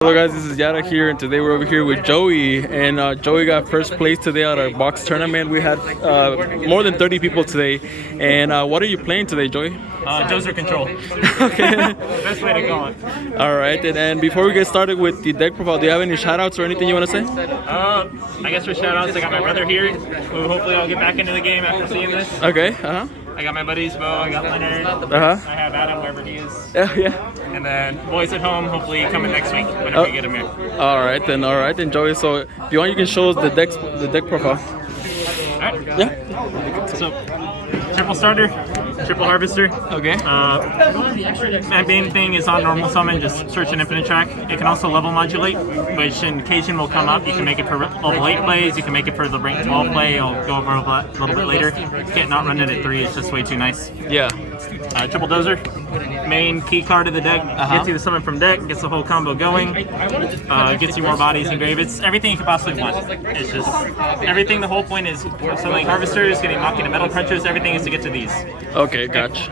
Hello guys, this is Yara here, and today we're over here with Joey. And Joey got first place today at our box tournament. We had more than 30 people today. And what are you playing today, Joey? Dozer control. Okay. Best way to call it. All right, and before we get started with the deck profile, do you have any shout-outs or anything you want to say? I guess for shout-outs, I got my brother here, who hopefully I'll get back into the game after seeing this. Okay. I got my buddies, Bo, I got Leonard. I have Adam, wherever he is. Yeah. And then boys at home, hopefully coming next week, whenever we get them here. All right, then, Joey. So if you want, you can show us the deck profile. All right. Yeah. So, triple starter, triple harvester. Okay. My main thing is on normal summon, just search an infinite track. It can also level modulate, which in occasion will come up. You can make it for level 8 plays, you can make it for the rank 12 play. I'll go over a little bit later. You can't not run it at 3, it's just way too nice. Yeah. Triple dozer, main key card of the deck, gets you the summon from deck, gets the whole combo going, gets you more bodies engraved. It's everything you could possibly want. It's just everything. The whole point is summoning harvesters, getting Machina metal crunchers. Everything is to get to these. Okay, gotcha.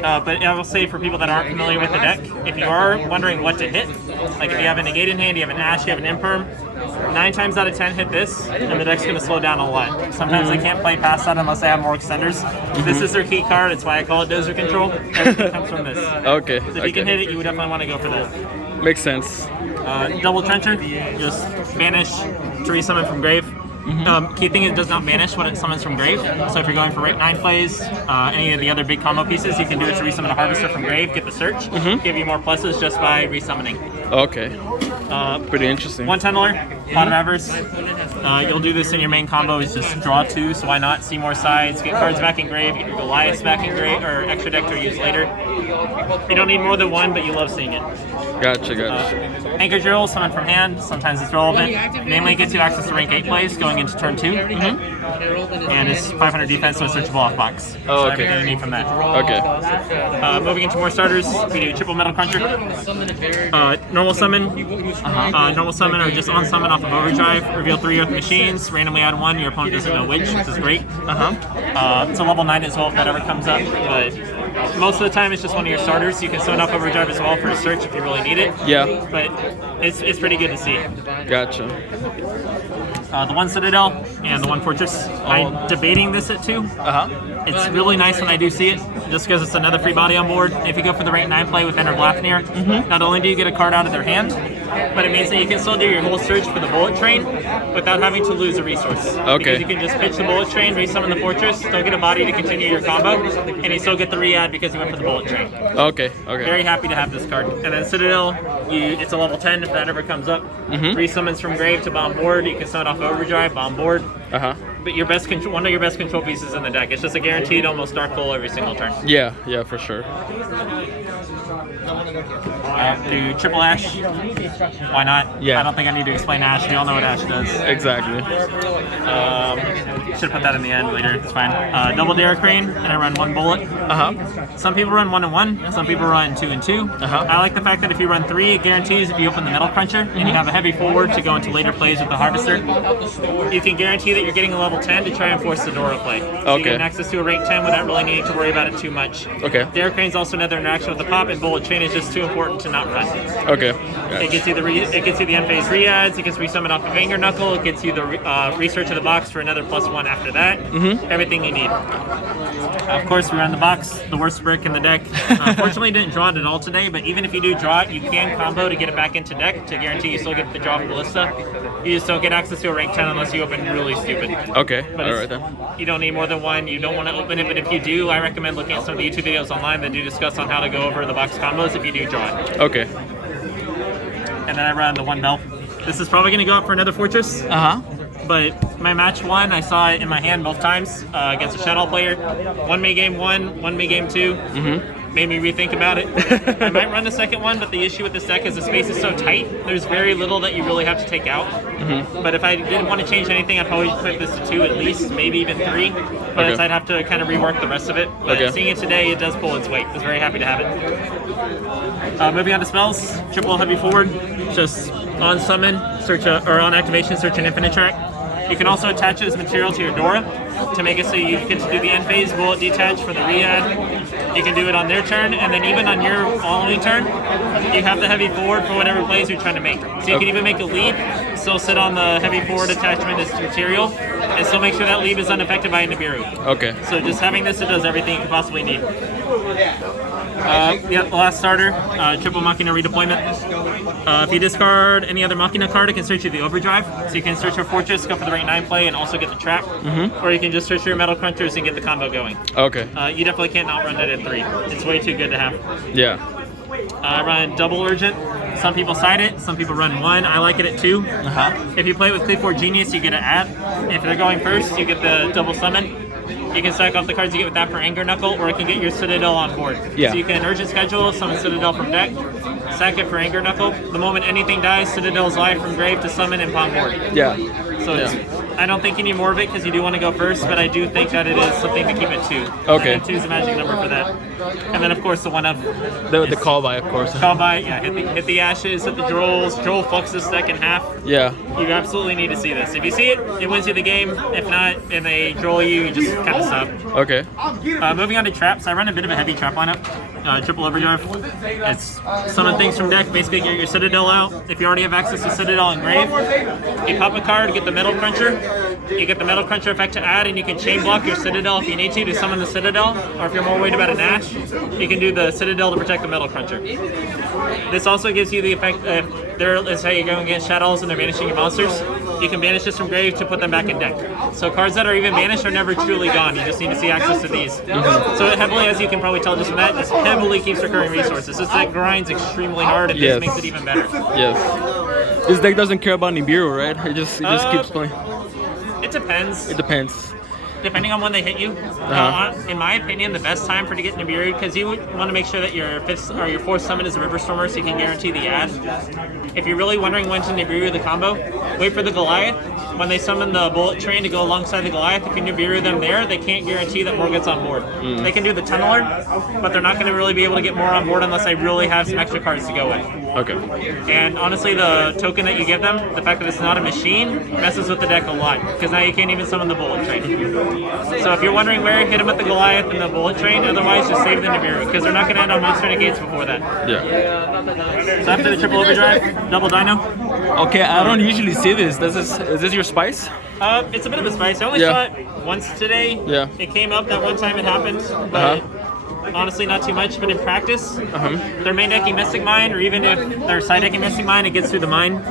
But I will say for people that aren't familiar with the deck, if you are wondering what to hit, like if you have a negate in hand, you have an Ash, you have an Imperm, 9 times out of 10 hit this, and the deck's going to slow down a lot. Sometimes they can't play past that unless they have more extenders. This is their key card, it's why I call it Dozer Control. Everything comes from this. Okay. So if you can hit it, you would definitely want to go for that. Makes sense. Double Trencher, just banish to resummon from grave. Key thing is it does not vanish when it summons from grave. So if you're going for rank 9 plays, any of the other big combo pieces, you can do it to resummon a harvester from grave, get the search, give you more pluses just by resummoning. Okay. Pretty interesting. One tunneler, bottom avers. You'll do this in your main combo is just draw 2, so why not? See more sides, get cards back in grave, get your Goliaths back in grave, or extra deck to use later. You don't need more than one, but you love seeing it. Gotcha. Anchor Drill, summon from hand, sometimes it's relevant. Namely, it gets you access to rank 8 plays going into turn 2. And it's 500 defense, so it's searchable off box. Oh, so okay. everything you need from that. Okay. Moving into more starters, we do triple metal cruncher. Normal summon. Normal summon or just on summon off of overdrive. Reveal 3 Earth machines, randomly add 1, your opponent doesn't know which is great. It's a level 9 as well if that ever comes up, but most of the time it's just one of your starters. You can summon off overdrive as well for a search if you really need it. Yeah. But it's pretty good to see. Gotcha. The one Citadel and the one Fortress. I'm debating this at 2. It's really nice when I do see it, just because it's another free body on board. If you go for the rank 9 play with Enter Blafnir, not only do you get a card out of their hand, but it means that you can still do your whole search for the bullet train without having to lose a resource. Okay. Because you can just pitch the bullet train, resummon the fortress, still get a body to continue your combo, and you still get the re-add because you went for the bullet train. Okay. Very happy to have this card. And then Citadel, it's a level 10 if that ever comes up. Resummons from grave to bomb board. You can summon off overdrive, bomb board. But your best one of your best control pieces in the deck. It's just a guaranteed almost Dark Pull every single turn. Yeah, for sure. Do triple Ash. Why not? Yeah. I don't think I need to explain Ash. We all know what Ash does. Exactly. Should put that in the end later. It's fine. Double Dare Crane, and I run 1 bullet. Some people run 1 and 1. Some people run 2 and 2. I like the fact that if you run 3, it guarantees if you open the Metal Cruncher and you have a heavy forward to go into later plays with the Harvester, you can guarantee that you're getting a level 10 to try and force the Dora play. So you get access to a rank 10 without really needing to worry about it too much. Okay. Dare Crane's also another interaction with the pop, and Bullet Train is just too important to not run. Okay. It gets you the end phase re-adds, it gets resummoned off of Anger Knuckle, it gets you the research of the box for another +1 after that. Everything you need. Of course, we run the box, the worst brick in the deck. Unfortunately, didn't draw it at all today, but even if you do draw it, you can combo to get it back into deck to guarantee you still get the draw from Ballista. You just don't get access to a rank 10 unless you open really stupid. Okay. But Alright then. You don't need more than 1. You don't want to open it, but if you do, I recommend looking at some of the YouTube videos online that do discuss on how to go over the box combos if you do draw it. Okay. And then I run the 1 Bell. This is probably going to go up for another Fortress. But my match 1, I saw it in my hand both times against a Shadow player. 1 May game 1, 1 May game 2. Made me rethink about it. I might run the second one, but the issue with this deck is the space is so tight. There's very little that you really have to take out. But if I didn't want to change anything, I'd probably put this to 2 at least, maybe even 3. But I'd have to kind of rework the rest of it. But seeing it today, it does pull its weight. I was very happy to have it. Moving on to spells, triple heavy forward, just on summon, or on activation, search an infinite track. You can also attach it as material to your Dora to make it so you get to do the end phase, bullet detach for the re-add. You can do it on their turn, and then even on your following turn, you have the heavy forward for whatever plays you're trying to make. So you can even make a lead, still sit on the heavy forward attachment as material, and still make sure that lead is unaffected by a Nibiru. Okay. So just having this, it does everything you could possibly need. The last starter, triple Machina redeployment. If you discard any other Machina card, it can search you the overdrive. So you can search your fortress, go for the rank 9 play, and also get the trap. Or you can just search your metal crunchers and get the combo going. Okay. You definitely can't outrun it at 3. It's way too good to have. Yeah. I run double urgent. Some people side it, some people run 1. I like it at 2. If you play with Cleave Genius, you get an add. If they're going first, you get the double summon. You can stack off the cards you get with that for Anger Knuckle, or it can get your Citadel on board. Yeah. So you can urgent schedule, summon Citadel from deck, sack it for Anger Knuckle. The moment anything dies, Citadel's live from grave to summon and palm board. Yeah. So I don't think you need more of it because you do want to go first, but I do think that it is something to keep at 2. Okay. I think 2 is a magic number for that. And then of course the one of The call by, of course. call by, yeah, hit the ashes, hit the Drolls. Droll fucks this deck in half. Yeah. You absolutely need to see this. If you see it, it wins you the game. If not, and they droll you, you just kind of sub. Okay. Moving on to traps, I run a bit of a heavy trap lineup. Triple overdrive. It's summon things from deck, basically get your Citadel out. If you already have access to Citadel and Grave, you pop a card, get the Metal Cruncher. You get the Metal Cruncher effect to add, and you can chain block your Citadel if you need to summon the Citadel. Or if you're more worried about an Ash, you can do the Citadel to protect the Metal Cruncher. This also gives you the effect, let's say you're going against Shadows and they're banishing your monsters, you can banish this from grave to put them back in deck. So cards that are even banished are never truly gone. You just need to see access to these. So it heavily, as you can probably tell just from that, this heavily keeps recurring resources. This deck grinds extremely hard, and this makes it even better. Yes. This deck doesn't care about Nibiru, right? It just keeps playing. It depends. It depends. Depending on when they hit you. In my opinion, the best time for to get Nibiru, because you want to make sure that your 5th or your 4th summon is a River Stormer, so you can guarantee the add. If you're really wondering when to Nibiru the combo, wait for the Goliath. When they summon the Bullet Train to go alongside the Goliath, if you Nibiru them there, they can't guarantee that more gets on board. They can do the Tunneler, but they're not going to really be able to get more on board unless they really have some extra cards to go with. Okay. And honestly, the token that you give them, the fact that it's not a machine, messes with the deck a lot, because now you can't even summon the Bullet Train. So if you're wondering where, hit them with the Goliath and the Bullet Train, otherwise just save the Nibiru, because they're not going to end on monster negates before that. Yeah. So after the triple overdrive, double dino. Okay, I don't usually see this. Is this your spice? It's a bit of a spice. I only saw it once today. Yeah. It came up that one time it happened, but honestly not too much. But in practice, they're main decking Mystic Mine, or even if they're side decking Mystic Mine, it gets through the mine.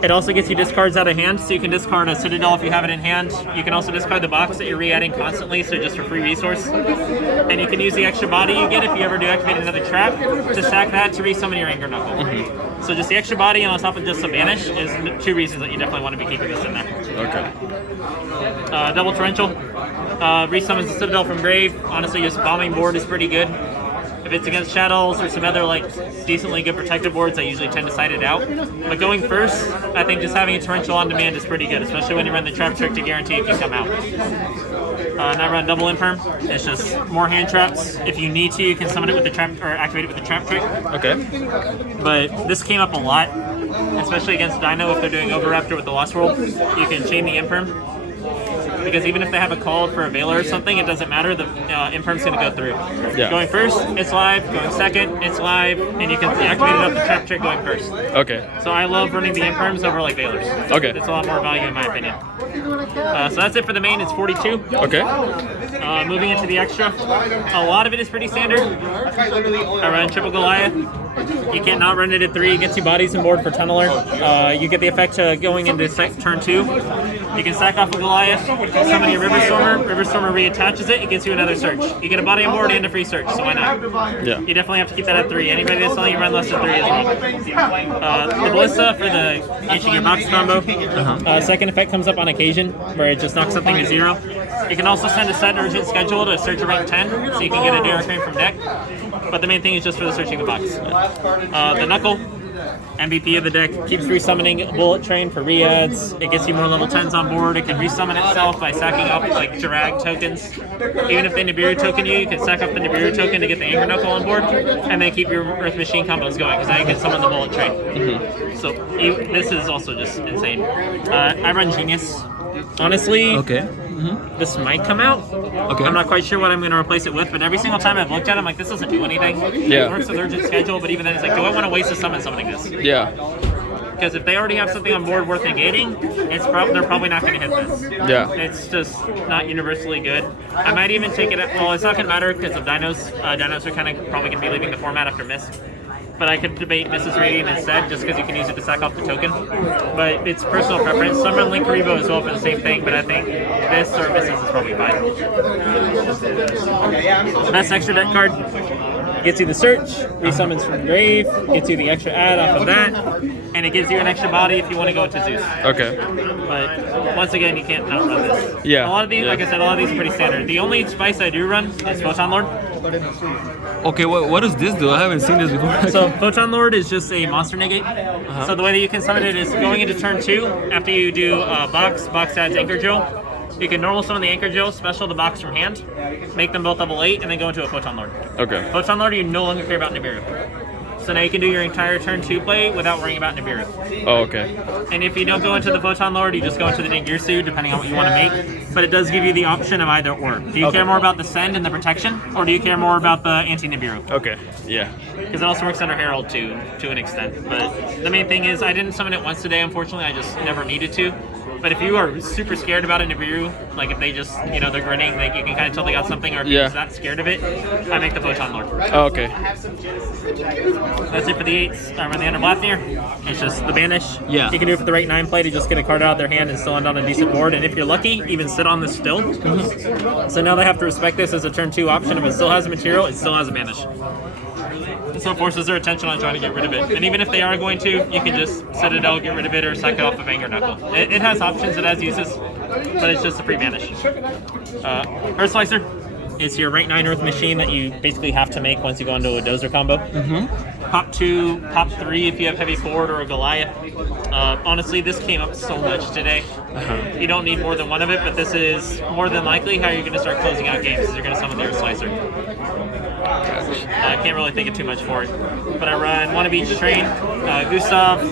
It also gets you discards out of hand, so you can discard a Citadel if you have it in hand. You can also discard the box that you're re-adding constantly, so just for free resource. And you can use the extra body you get if you ever do activate another trap to sack that to resummon your Anger Knuckle. So just the extra body and on top of just the banish is 2 reasons that you definitely want to be keeping this in there. Okay. Double Torrential. Resummons the Citadel from grave. Honestly, just bombing board is pretty good. If it's against Shadows or some other decently good protective boards, I usually tend to side it out. But going first, I think just having a Torrential on demand is pretty good, especially when you run the trap trick to guarantee it can come out. And I run double Infirm. It's just more hand traps. If you need to, you can summon it with the trap or activate it with the trap trick. Okay. But this came up a lot, especially against Dino if they're doing Overraptor with the Lost World. You can chain the Infirm. Because even if they have a call for a Veiler or something, it doesn't matter, the Infirm's going to go through. Yeah. Going first, it's live. Going second, it's live. And you can activate it up the trap trick going first. Okay. So I love running the Infirms over Veilers. Okay. It's a lot more value in my opinion. So that's it for the main, it's 42. Okay. Moving into the extra, a lot of it is pretty standard. I run triple Goliath. You can't not run it at 3. It gets you bodies and board for Tunneler. You get the effect going into turn 2. You can sack off a Goliath, summon your River Stormer. River Stormer reattaches it. It gets you another search. You get a body on board and a free search, so why not? Yeah. You definitely have to keep that at 3. Anybody that's telling you run less than 3 is wrong. The Ballista for the each of your box combo. Second effect comes up on occasion, where it just knocks something to 0. You can also send a set urgent schedule to search a rank 10, so you can get a Dark Crane from deck. But the main thing is just for the searching the box. The Knuckle. MVP of the deck, keeps resummoning Bullet Train for re-adds. It gets you more level 10s on board. It can resummon itself by stacking up like drag tokens. Even if they Nibiru token you can stack up the Nibiru token to get the Anger Knuckle on board, and then keep your Earth Machine combos going, because now you can summon the Bullet Train. So this is also just insane. I run Genius. Honestly, this might come out. I'm not quite sure what I'm going to replace it with, but every single time I've looked at it, I'm like, this doesn't do anything. It works with Urgent Schedule, but even then it's like, do I want to waste a summon summoning this? Yeah. Because if they already have something on board worth negating, they're probably not going to hit this. Yeah. It's just not universally good. I might even take it. Well, it's not going to matter because of Dinos. Dinos are kind of probably going to be leaving the format after Mist. But I could debate Mrs. Radiant instead, just because you can use it to sack off the token. But it's personal preference. Some run Link Karibo as well for the same thing, but I think this or Mrs. is probably fine. Best extra deck card. Gets you the Search, resummons from the grave, gets you the extra add off of that, and it gives you an extra body if you want to go to Zeus. Okay. But once again, you can't outrun this. Yeah. A lot of these, like I said, a lot of these are pretty standard. The only spice I do run is Photon Lord. Okay, what does this do? I haven't seen this before. So Photon Lord is just a monster negate. So the way that you can summon it is going into turn 2, after you do box adds Anchor Drill. You can normal summon the Anchor Drill, special the box from hand, make them both level 8, and then go into a Photon Lord. Okay. Photon Lord, you no longer care about Nibiru. So now you can do your entire turn 2 play without worrying about Nibiru. Oh, okay. And if you don't go into the Photon Lord, you just go into the Ningirsu, depending on what you want to make. But it does give you the option of either or. Do you care more about the Send and the Protection, or do you care more about the anti-Nibiru? Okay, yeah. Because it also works under Herald too, to an extent. But the main thing is, I didn't summon it once today, unfortunately. I just never needed to. But if you are super scared about a Nibiru, like if they just, they're grinning, like you can kind of tell they got something, or if you're just that scared of it, I make the Photon Lord. Oh, okay. That's it for the 8s. I run the Under Blathnir. It's just the Banish. Yeah. You can do it for the rate 9 play to just get a card out of their hand and still end on a decent board. And if you're lucky, even sit on this still. So now they have to respect this as a turn 2 option. If it still has a material, it still has a Banish. So it forces their attention on trying to get rid of it. And even if they are going to, you can just Citadel, get rid of it, or sack it off of Anger Knuckle. It has options, it has uses, but it's just a free banish. Earth Slicer is your rank 9 Earth Machine that you basically have to make once you go into a Dozer combo. Pop 2, pop 3 if you have Heavy Forward or a Goliath. Honestly, this came up so much today. You don't need more than one of it, but this is more than likely how you're going to start closing out games, is you're going to summon the Earth Slicer. I can't really think of too much for it. But I run one of each train, Gustav,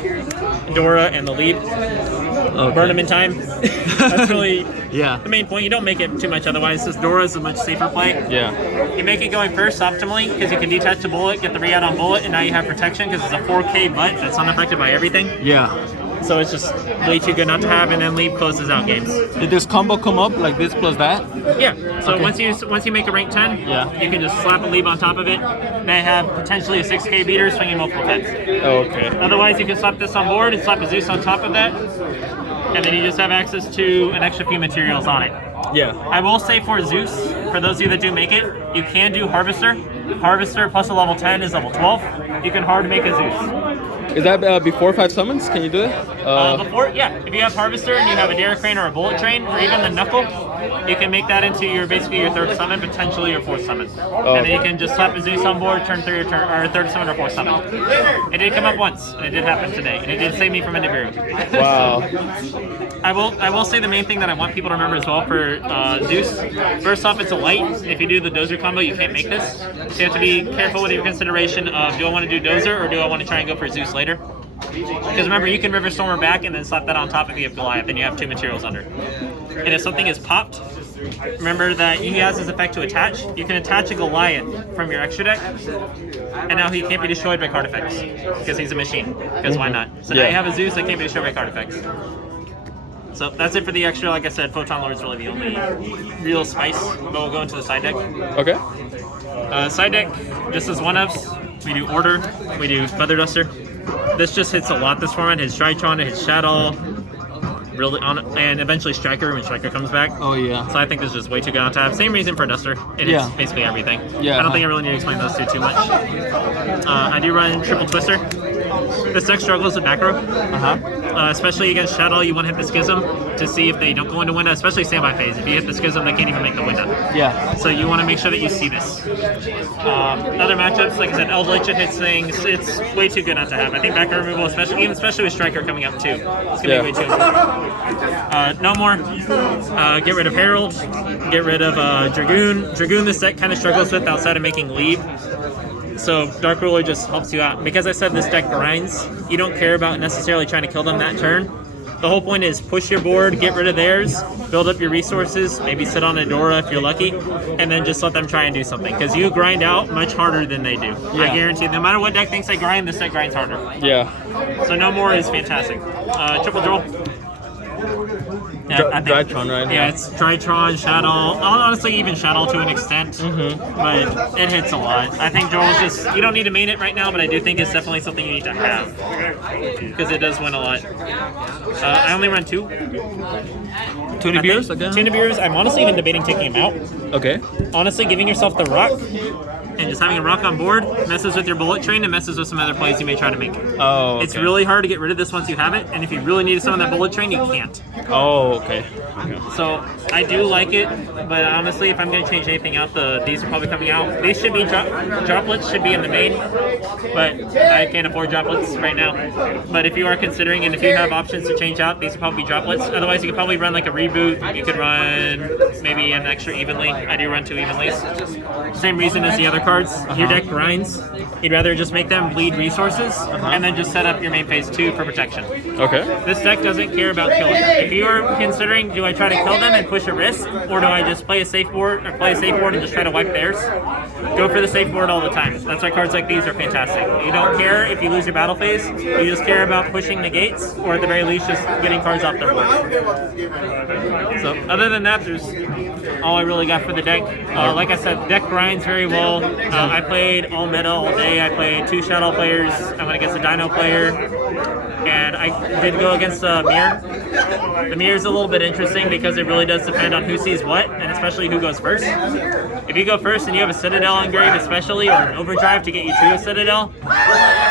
Dora, and the lead. Burn them in time. That's really the main point. You don't make it too much otherwise, since Dora is a much safer play. You make it going first optimally, because you can detach the bullet, get the re-add on bullet, and now you have protection, because it's a 4K butt that's unaffected by everything. So it's just way too good not to have, and then Leap closes out games. Did this combo come up like this plus that? Yeah. So once you make a rank 10, you can just slap a Leap on top of it. They have potentially a 6K beater swinging multiple 10s. Oh, okay. Otherwise, you can slap this on board and slap a Zeus on top of that, and then you just have access to an extra few materials on it. I will say for Zeus, for those of you that do make it, you can do Harvester. Harvester plus a level 10 is level 12. You can hard make a Zeus. Is that before 5 summons? Can you do it? Before, yeah. If you have Harvester and you have a Derrick Crane or a Bullet Train, or even the Knuckle, you can make that into basically your 3rd summon, potentially your 4th summon. And then you can just slap a Zeus on board, turn 3 or 3rd summon or 4th summon. It did come up once, and it did happen today, and it did save me from a Nibiru. Wow. I will say the main thing that I want people to remember as well for Zeus. First off, it's a light. If you do the Dozer combo, you can't make this. So you have to be careful with your consideration of, do I want to do Dozer or do I want to try and go for Zeus later? Because remember, you can River Stormer back and then slap that on top if you have Goliath, and you have 2 materials under. And if something is popped, remember that he has his effect to attach. You can attach a Goliath from your extra deck, and now he can't be destroyed by card effects because he's a machine. Because why not? So now you have a Zeus that can't be destroyed by card effects. So that's it for the extra. Like I said, Photon Lord is really the only real spice, but we'll go into the side deck. Okay. Side deck, just as one-ups, we do Order, we do Feather Duster. This just hits a lot this format. Hits Drytron, it hits Shadow, really and eventually Striker when Striker comes back. Oh yeah. So I think this is just way too good on tap. Same reason for Duster. It hits basically everything. I don't think I really need to explain those two too much. I do run Triple Twister. This deck struggles with back row. especially against Shadow, you want to hit the Schism to see if they don't go into window, especially standby phase. If you hit the Schism, they can't even make the window. Yeah. So you want to make sure that you see this. Other matchups, like I said, Eldritch hits things. It's way too good not to have. I think backer removal, especially with Striker coming up too, it's going to be way too important. No more. Get rid of Herald. Get rid of Dragoon. Dragoon this deck kind of struggles with outside of making lead. So Dark Ruler just helps you out. Because I said this deck grinds, you don't care about necessarily trying to kill them that turn. The whole point is push your board, get rid of theirs, build up your resources, maybe sit on a Dora if you're lucky, and then just let them try and do something. Because you grind out much harder than they do. Yeah. I guarantee, no matter what deck thinks they grind, this deck grinds harder. Yeah. So no more is fantastic. Triple Droll. Yeah, Drytron, right? Yeah, it's Drytron, Shadow, honestly even Shadow to an extent, but it hits a lot. I think Droll's just, you don't need to main it right now, but I do think it's definitely something you need to have, because it does win a lot. I only run 2. Tuna beers again? Tuna beers, I'm honestly even debating taking them out. Okay. Honestly, giving yourself the rock and just having a rock on board messes with your bullet train and messes with some other plays you may try to make. Oh, okay. It's really hard to get rid of this once you have it, and if you really need some of that bullet train, you can't. Oh, okay. So I do like it, but honestly, if I'm going to change anything out, these are probably coming out. These should be droplets, should be in the main, but I can't afford droplets right now. But if you are considering, and if you have options to change out, these would probably be droplets. Otherwise, you could probably run like a reboot. You could run maybe an extra evenly. I do run 2 evenlies. Same reason as the other cards. Your deck grinds. You'd rather just make them bleed resources and then just set up your main phase 2 for protection. Okay. This deck doesn't care about killing. If you are considering, do I try to kill them and push a risk, or do I just play a safe board and just try to wipe theirs? Go for the safe board all the time. That's why cards like these are fantastic. You don't care if you lose your battle phase. You just care about pushing negates, or at the very least, just getting cards off their board. So other than that, there's all I really got for the deck. Like I said, deck grinds very well. I played all meta all day. I played 2 Shadow players. I went against a Dino player. And I did go against the Mirror. The Mirror is a little bit interesting because it really does depend on who sees what, and especially who goes first. If you go first and you have a Citadel engrave especially, or an Overdrive to get you to a Citadel,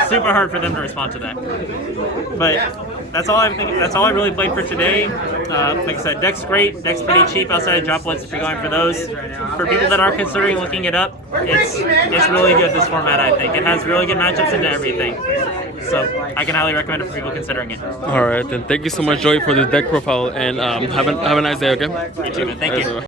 super hard for them to respond to that. But that's all I really played for today. Like I said, deck's great. Deck's pretty cheap outside of droplets if you're going for those. For people that are considering looking it up, it's really good, this format, I think. It has really good matchups into everything. So I can highly recommend it for people considering it. All right, then thank you so much, Joey, for the deck profile, and have a nice day, okay? You too, man. Thank you.